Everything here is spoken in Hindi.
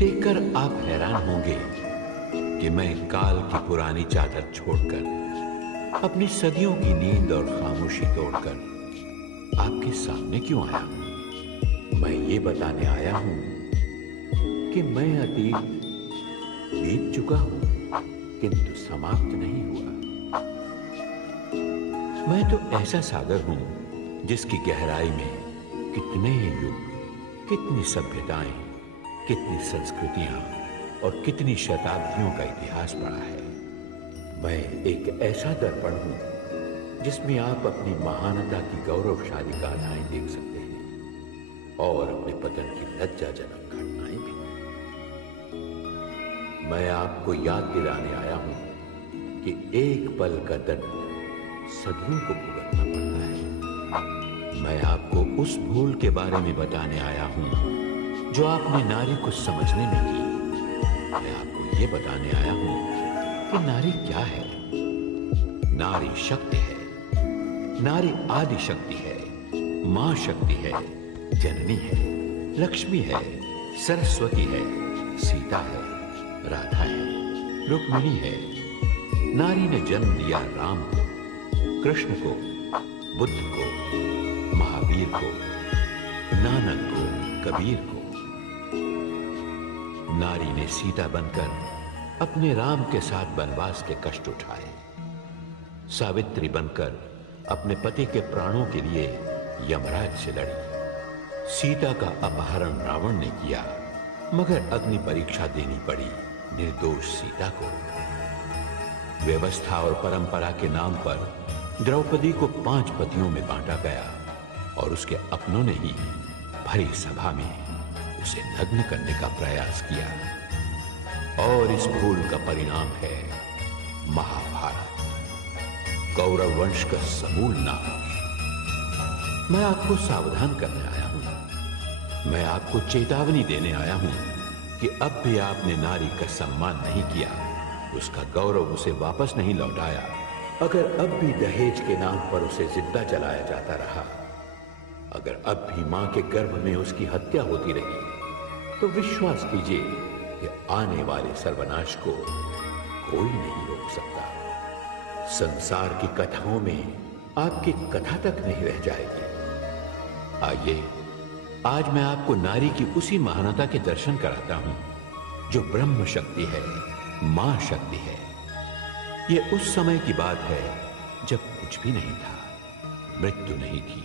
देखकर आप हैरान होंगे कि मैं काल की पुरानी चादर छोड़कर अपनी सदियों की नींद और खामोशी तोड़कर आपके सामने क्यों आया हूं। मैं ये बताने आया हूं कि मैं अतीत बीत चुका हूं, किंतु समाप्त नहीं हुआ। मैं तो ऐसा सागर हूं जिसकी गहराई में कितने ही युग, कितनी सभ्यताएं, कितनी संस्कृतियां और कितनी शताब्दियों का इतिहास पड़ा है। मैं एक ऐसा दर्पण हूं जिसमें आप अपनी महानता की गौरवशाली गाथाएं देख सकते हैं और अपने पतन की लज्जाजनक घटनाएं भी। मैं आपको याद दिलाने आया हूं कि एक पल का दर्द सदियों को भुगतना पड़ता है। मैं आपको उस भूल के बारे में बताने आया हूं जो आपने नारी को समझने में की। मैं आपको ये बताने आया हूं कि नारी क्या है। नारी शक्ति है, नारी आदि शक्ति है, मां शक्ति है, जननी है, लक्ष्मी है, सरस्वती है, सीता है, राधा है, रुक्मिणी है। नारी ने जन्म दिया राम को, कृष्ण को, बुद्ध को, महावीर को, नानक को, कबीर को। नारी ने सीता बनकर अपने राम के साथ वनवास के कष्ट उठाए। सावित्री बनकर अपने पति के प्राणों के लिए यमराज से लड़ी। सीता का अपहरण रावण ने किया, मगर अग्नि परीक्षा देनी पड़ी निर्दोष सीता को। व्यवस्था और परंपरा के नाम पर द्रौपदी को 5 पतियों में बांटा गया और उसके अपनों ने ही भरी सभा में उसे नग्न करने का प्रयास किया। और इस भूल का परिणाम है महाभारत, कौरव वंश का समूल नाश। मैं आपको सावधान करने आया हूं, मैं आपको चेतावनी देने आया हूं कि अब भी आपने नारी का सम्मान नहीं किया, उसका गौरव उसे वापस नहीं लौटाया। अगर अब भी दहेज के नाम पर उसे जिंदा जलाया जाता रहा, अगर अब भी मां के गर्भ में उसकी हत्या होती रही, तो विश्वास कीजिए कि आने वाले सर्वनाश को कोई नहीं रोक सकता। संसार की कथाओं में आपकी कथा तक नहीं रह जाएगी। आइए, आज मैं आपको नारी की उसी महानता के दर्शन कराता हूं जो ब्रह्म शक्ति है, मां शक्ति है। यह उस समय की बात है जब कुछ भी नहीं था, मृत्यु नहीं थी,